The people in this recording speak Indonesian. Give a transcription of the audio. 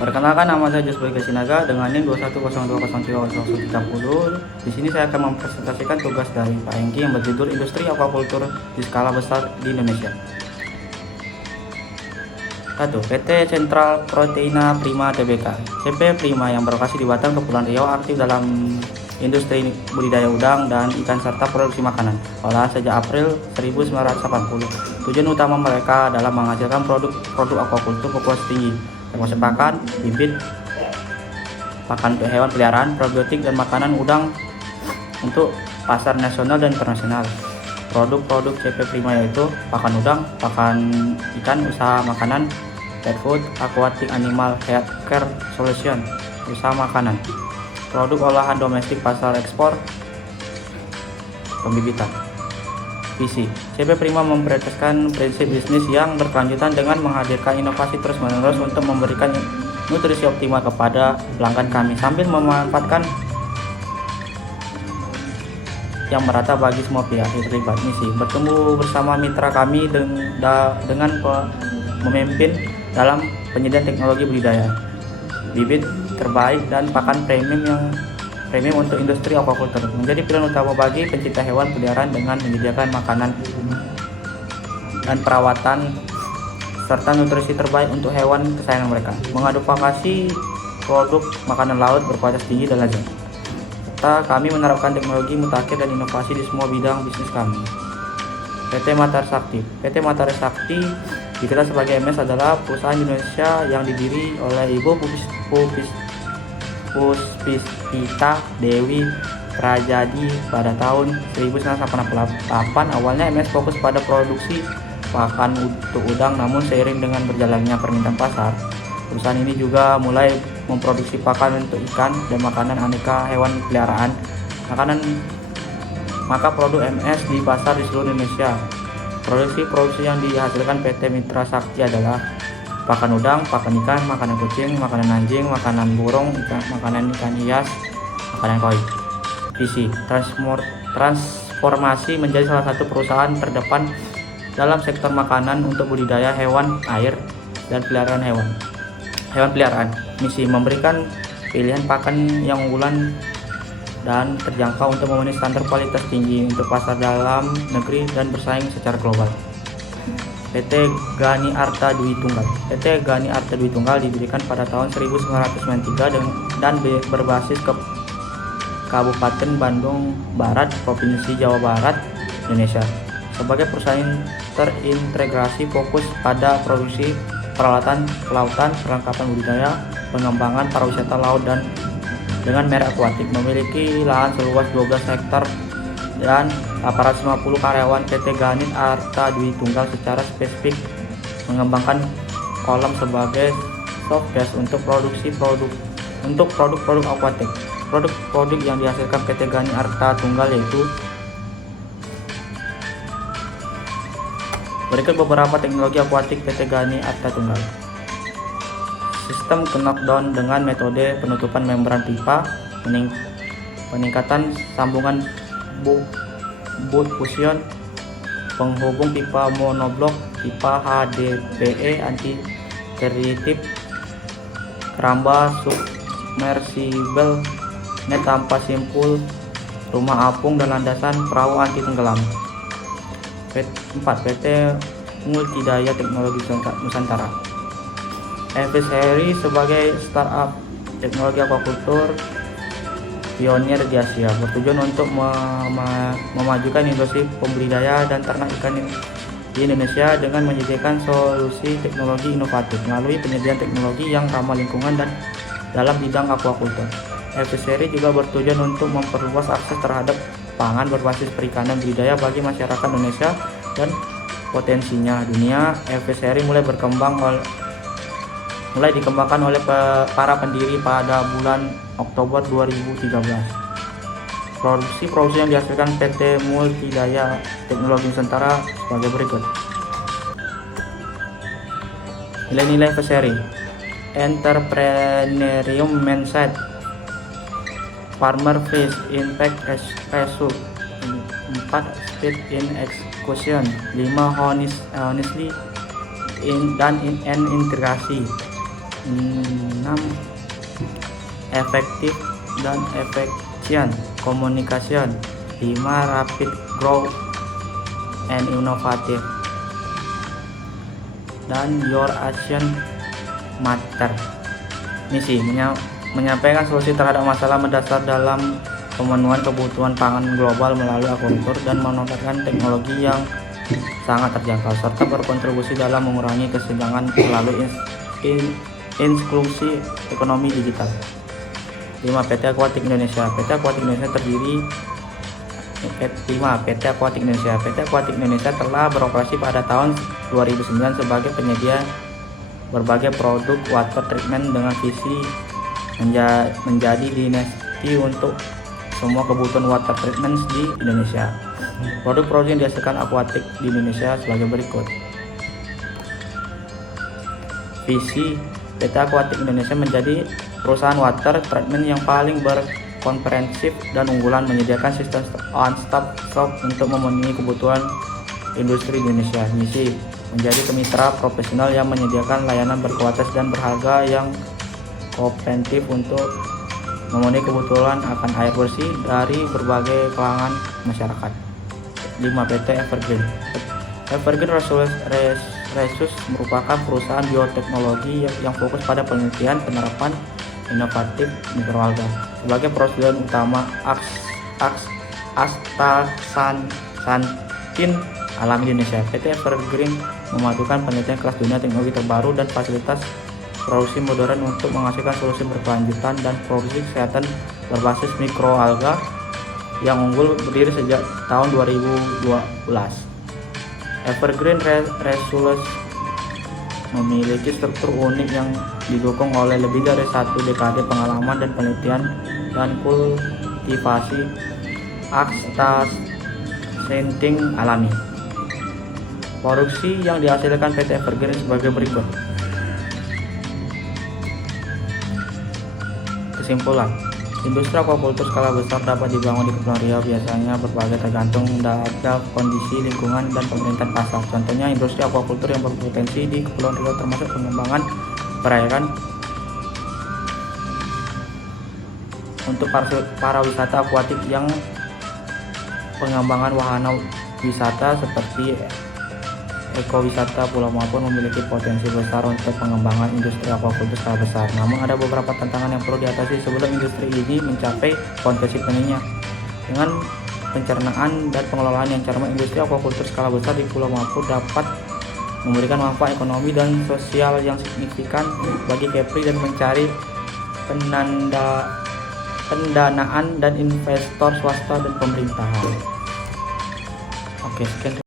Perkenalkan, nama saya Josboy Sinaga dengan NIM 2102030030. Di sini saya akan mempresentasikan tugas dari Pak Hengki yang berjudul Industri Aquakultur di Skala Besar di Indonesia. 1. PT Sentral Proteina Prima Tbk. CP Prima yang berlokasi di Batam, Kepulauan Riau, aktif dalam industri budidaya udang dan ikan serta produksi makanan olahan sejak April 1980. Tujuan utama mereka adalah menghasilkan produk aquakultur populasi tinggi, termasuk pakan, bibit, pakan untuk hewan peliharaan, probiotik, dan makanan udang untuk pasar nasional dan internasional. Produk-produk CP Prima yaitu pakan udang, pakan ikan, usaha makanan, pet food, aquatic animal care solution, usaha makanan, produk olahan domestik, pasar ekspor, pembibitan. Visi CP Prima memprioritaskan prinsip bisnis yang berkelanjutan dengan menghadirkan inovasi terus-menerus untuk memberikan nutrisi optimal kepada pelanggan kami sambil memanfaatkan yang merata bagi semua pihak terlibat. Misi bertemu bersama mitra kami dengan memimpin dalam penyediaan teknologi budidaya bibit terbaik dan pakan premium untuk industri aquaculture, menjadi pilihan utama bagi pencinta hewan peliharaan dengan menyediakan makanan dan perawatan serta nutrisi terbaik untuk hewan kesayangan mereka, mengadvokasi produk makanan laut berkualitas tinggi dan lazim. Kami menerapkan teknologi mutakhir dan inovasi di semua bidang bisnis kami. PT Matahari Sakti. PT Matahari Sakti dikenal sebagai MS adalah perusahaan Indonesia yang didiri oleh Ibu Puspita Dewi Prajadi pada tahun 1988. Awalnya MS fokus pada produksi pakan untuk udang, namun seiring dengan berjalannya permintaan pasar, perusahaan ini juga mulai memproduksi pakan untuk ikan dan makanan aneka hewan peliharaan. Maka produk MS di pasar di seluruh Indonesia. Produksi yang dihasilkan PT Mitra Sakti adalah pakan udang, pakan ikan, makanan kucing, makanan anjing, makanan burung, makanan ikan hias, makanan koi. Visi transformasi menjadi salah satu perusahaan terdepan dalam sektor makanan untuk budidaya hewan air dan hewan peliharaan. Misi memberikan pilihan pakan yang unggulan dan terjangkau untuk memenuhi standar kualitas tinggi untuk pasar dalam negeri dan bersaing secara global. PT Gani Arta Dwi Tunggal. PT Gani Arta Dwi Tunggal didirikan pada tahun 1993 dan berbasis ke Kabupaten Bandung Barat, Provinsi Jawa Barat, Indonesia. Sebagai perusahaan terintegrasi fokus pada produksi peralatan kelautan, perlengkapan budidaya, pengembangan pariwisata laut dan dengan merek akuatik, memiliki lahan seluas 12 hektar dan 850 karyawan. PT Gani Arta Dwi Tunggal secara spesifik mengembangkan kolam sebagai showcase untuk produk-produk akuatik. Produk-produk yang dihasilkan PT Gani Arta Tunggal yaitu berikut beberapa teknologi akuatik PT Gani Arta Tunggal. Sistem knockdown dengan metode penutupan membran pipa, peningkatan sambungan boot fusion, penghubung pipa monoblok, pipa HDPE anti tertib, keramba submersible, net tanpa simpul, rumah apung dan landasan perahu anti tenggelam. 4. PT Multidaya Teknologi Nusantara. Eviseri sebagai startup teknologi aquakultur pionir di Asia, bertujuan untuk memajukan industri pembudidaya dan ternak ikan di Indonesia dengan menyediakan solusi teknologi inovatif melalui penyediaan teknologi yang ramah lingkungan dan dalam bidang aquakultur. Eviseri juga bertujuan untuk memperluas akses terhadap pangan berbasis perikanan budidaya bagi masyarakat Indonesia dan potensinya dunia. Eviseri mulai dikembangkan oleh para pendiri pada bulan Oktober 2013. Produksi yang dihasilkan PT Multidaya Teknologi Nusantara sebagai berikut. Nilai-nilai Eviseri: Entrepreneurial Mindset, Farmer First, Impact Ratio 4, Speed in Execution 5, Honestly and integrasi 6. Efektif dan efisien communication. 5. Rapid growth and innovative. Dan your action matter. Misi menyampaikan solusi terhadap masalah mendasar dalam pemenuhan kebutuhan pangan global melalui akuakultur dan memanfaatkan teknologi yang sangat terjangkau serta berkontribusi dalam mengurangi kesenjangan melalui inklusi ekonomi digital. 5. PT Aquatic Indonesia. PT Aquatic Indonesia terdiri 5. PT Aquatic Indonesia. PT Aquatic Indonesia telah beroperasi pada tahun 2009 sebagai penyedia berbagai produk water treatment dengan visi menjadi dinasti untuk semua kebutuhan water treatment di Indonesia. Produk-produk yang dihasilkan Aquatic di Indonesia sebagai berikut. Visi PT Aquatic Indonesia menjadi perusahaan water treatment yang paling berkomprehensif dan unggulan, menyediakan sistem one-stop shop untuk memenuhi kebutuhan industri di Indonesia. Misi menjadi kemitra profesional yang menyediakan layanan berkualitas dan berharga yang kompetitif untuk memenuhi kebutuhan akan air bersih dari berbagai kalangan masyarakat. 5. PT Evergreen. Evergreen Resources merupakan perusahaan bioteknologi yang fokus pada penelitian penerapan inovatif mikroalga sebagai prosedur utama astaxanthin alami di Indonesia. PT Evergreen memadukan penelitian kelas dunia, teknologi terbaru, dan fasilitas produksi modern untuk menghasilkan solusi berkelanjutan dan produksi kesehatan berbasis mikroalga yang unggul, berdiri sejak tahun 2012. Evergreen Resources memiliki struktur unik yang didukung oleh lebih dari 1 dekade pengalaman dan penelitian dan kultivasi astaxanthin alami. Produksi yang dihasilkan PT Evergreen sebagai berikut. Kesimpulan, industri aquaculture skala besar dapat dibangun di Kepulauan Riau, biasanya berbagai tergantung pada kondisi lingkungan dan pemerintahan pasar. Contohnya industri aquaculture yang berpotensi di Kepulauan Riau termasuk pengembangan perairan untuk para wisata akuatik, yang pengembangan wahana wisata seperti ekowisata pulau maupun memiliki potensi besar untuk pengembangan industri aquaculture skala besar. Namun ada beberapa tantangan yang perlu diatasi sebelum industri ini mencapai potensi penuhnya. Dengan pencernaan dan pengelolaan yang cermat, industri aquaculture skala besar di Pulau Maupun dapat memberikan manfaat ekonomi dan sosial yang signifikan bagi Kepri dan mencari pendanaan dan investor swasta dan pemerintahan. Oke, sekian.